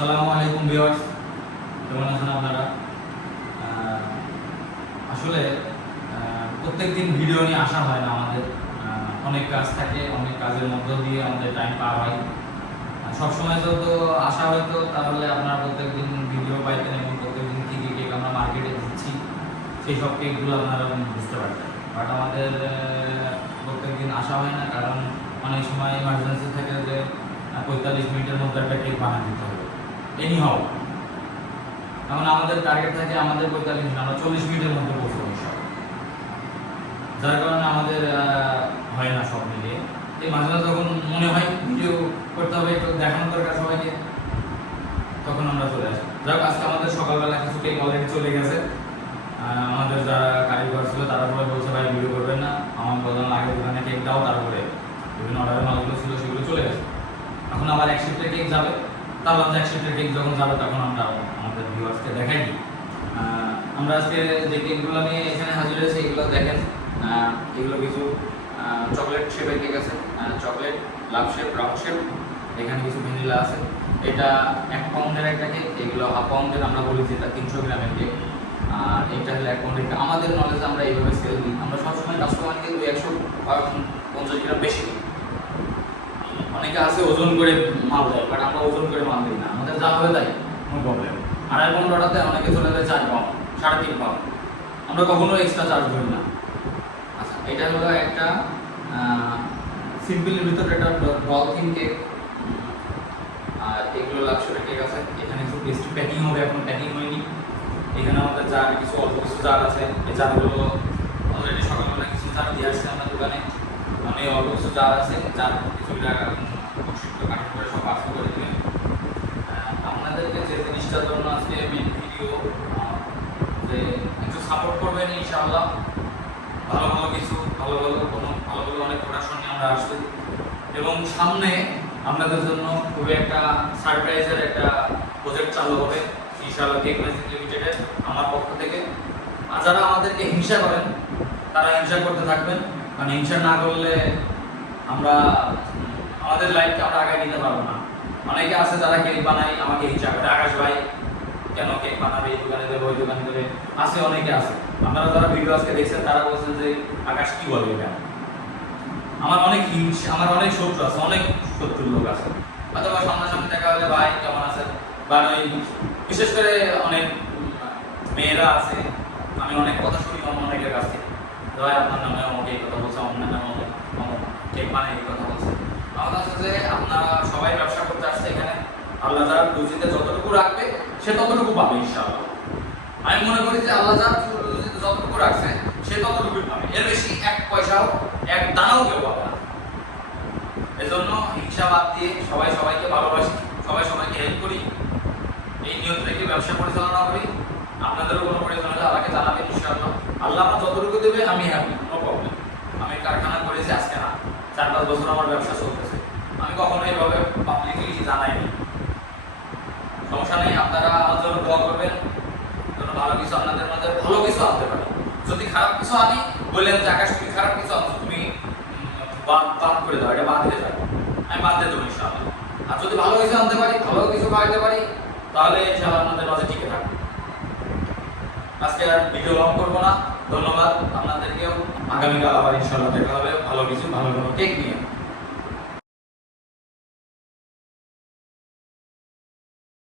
আসসালামু আলাইকুম ভিউয়ার্স, কেমন আছেন আপনারা? আসলে প্রত্যেকদিন ভিডিও নিয়ে আসা হয় না আমাদের। অনেক কাজ থাকে, অনেক কাজের মধ্য দিয়ে আমাদের টাইম পার হয়। সবসময় তো আসা হয়তো তাহলে আপনারা প্রত্যেকদিন ভিডিও পাইতেন এবং প্রত্যেকদিন কী কী কেক আমরা মার্কেটে দিচ্ছি সেই সব কেকগুলো আপনারা বুঝতে পারতেন। বাট আমাদের প্রত্যেকদিন আসা হয় না, কারণ অনেক সময় ইমার্জেন্সি থাকে যে 45 মিনিটের মধ্যে একটা কেক বানিয়ে দিতে হবে এনি হাউ। এখন আমাদের টার্গেট থাকে আমাদের 45 মিনিট, আমরা 40 মিনিটের মধ্যে পৌঁছাবো সব, যার কারণে আমাদের হয় না সব মিলিয়ে। এই মাঝে মাঝে যখন মনে হয় ভিডিও করতে হবে, একটু দেখানো দরকার সবাইকে, তখন আমরা চলে আসি। যাক, আজকে আমাদের সকালবেলা কিছু কেক অলরেডি চলে গেছে। আমাদের যারা কারিগর ছিল তারা সবাই বলছে ভাই ভিডিও করবেন না, আমার বললাম আগে দোকানে কেক দাও, তারপরে বিভিন্ন অর্ডারের মালগুলো ছিল সেগুলো চলে গেছে। এখন আবার এক শিফটের কেক যাবে, তারপর এক শিফটের কেক যখন যাবে তখন আমরা আমাদের ভিউয়ার্সকে দেখাই দিই। আমরা আজকে যে কেকগুলো নিয়ে এখানে হাজির হয়েছে এগুলো দেখেন। এগুলো কিছু চকলেট শেপের কেক আছে, chocolate, love shape, round shape, এখানে কিছু ভ্যানিলা আছে। এটা 1 পাউন্ডের একটা কেক, এগুলো হাফ পাউন্ডের আমরা বলি যেটা 300 গ্রামের কেক। আর এটা হলো 1 পাউন্ডের। আমাদের নলেজে আমরা এইভাবে সেল দিই, আমরা সবসময় কাস্টমারকে 250 গ্রাম বেশি দিই। অনেকে আছে ওজন করে মাল দেয়, বাট আমরা ওজন করে মাল দিই না, আমাদের যা হবে তাই, কোনো প্রবলেম। 2.5 পাউন্ড অর্ডারতে অনেকে চলে যায় 4 পাউন্ড, 3.5 পাউন্ড, আমরা কখনো এক্সট্রা চার্জ করি না। আচ্ছা, এটা হলো একটা সিম্পলের ভিতরে একটা ডল থিম কেক। আর এগুলো লাক্সারি কেক আছে। এখানে কিছু পেস্ট্রি প্যাকিং হবে, এখন প্যাকিং হয়নি। এখানে আমাদের জার কিছু অল্প কিছু জার আছে, এই জারগুলো অলরেডি সকালবেলা কিছু জার দিয়ে আসছে আমার দোকানে। মানে অল্প কিছু জার আছে, জার কিছুটা কাট করে সব পার্সেল করে দিবেন। আপনাদেরকে যে জিনিসটার জন্য আজকে মেন ভিডিও, যে একটু সাপোর্ট করবেন ইনশাআল্লাহ। ভালো ভালো কিছু ভালো অনেক প্রোডাকশন নিয়ে আমরা আসছি, এবং সামনে আপনাদের জন্য খুবই একটা সারপ্রাইজের একটা প্রজেক্ট চালু হবে ইনশাআল্লাহ, কেক ম্যাজিক লিমিটেডের আমার পক্ষ থেকে। আর যারা আমাদেরকে হিংসা করেন তারা হিংসা করতে থাকবেন, কারণ হিংসা না করলে আমরা আমাদের লাইফকে আমরা আগে নিতে পারবো না। অনেকে আছে যারা কেক বানায় আমাকে হিংসা করে, আকাশ ভাই কেন কেক বানাবে, এই দোকানে দেবে ওই দোকানে দেবে, আছে অনেকে আছে। আপনারা যারা ভিডিও আজকে দেখছেন তারা বলছেন যে আকাশ কি বলে এটা। আমার অনেক হিংসা, আমার অনেক শত্রু আছে, অনেক শত্রুর লোক আছে। অথবা সামনাসামনি দেখা হলে ভাই কেমন আছে, বা ওই বিশেষ করে অনেক মেয়েরা আছে, আমি অনেক কথা শুনি অনেকের কাছে, ভাই আপনার নামে আমাকে এই কথা বলছে, আপনার নামে আমাকে কেক বানায় এই কথা বলছে। আমার কাছে যে আপনারা সবাই ব্যবসা করতে আসছে এখানে, আল্লাহ যার রুজিতে যতটুকু রাখবে সে ততটুকু পাবে ইনশাআল্লাহ। আমি মনে করি যে আল্লাহ যার রুজিতে যতটুকু রাখছে সে ততটুকুই পাবে, এর বেশি 1 পয়সাও 1 দানাও কেউ পাবে না। এজন্য হিংসা বাদ দিয়ে সবাই সবাইকে ভালোবাসি, সবাই সবাইকে হেল্প করি, এই নিয়ত রেখে ব্যবসা পরিচালনা করি। আপনাদেরও কোনো প্রয়োজন হলে আল্লাহকে জানাবেন ইনশাআল্লাহ। আল্লাহ আমার যতটুকু দেবে আমি হ্যাপি, কোনো প্রবলেম। আমি কারখানা করেছি আজকে না, 4-5 বছর আমার ব্যবসা চলতেছে, আমি কখনো এইভাবে পাবলিকলি জানাইনি। সমস্যা নেই, আপনারা আমার জন্য দোয়া করবেন যেন ভালো কিছু আপনাদের মাঝে ভালো কিছু আনতে পারি। যদি খারাপ কিছু আনি বললেন যে আকাশ তুমি খারাপ কিছু আনছো, তুমি বাদ করে দাও, এটা বাদ দিয়ে যাবো, আমি বাদ দিয়ে দেবো ইনশাআল্লাহ। আর যদি ভালো কিছু আনতে পারি, ভালো কিছু খাওয়াইতে পারি, তাহলে ইনশাআল্লাহ আপনাদের মাঝে টিকে থাকবে। আজকে আর ভিডিও লং করবো না, ধন্যবাদ আপনাদেরকেও। আগামীকাল আবার ইনশাআল্লাহ দেখা হবে ভালো কিছু ভালো কোনো কেক নিয়ে।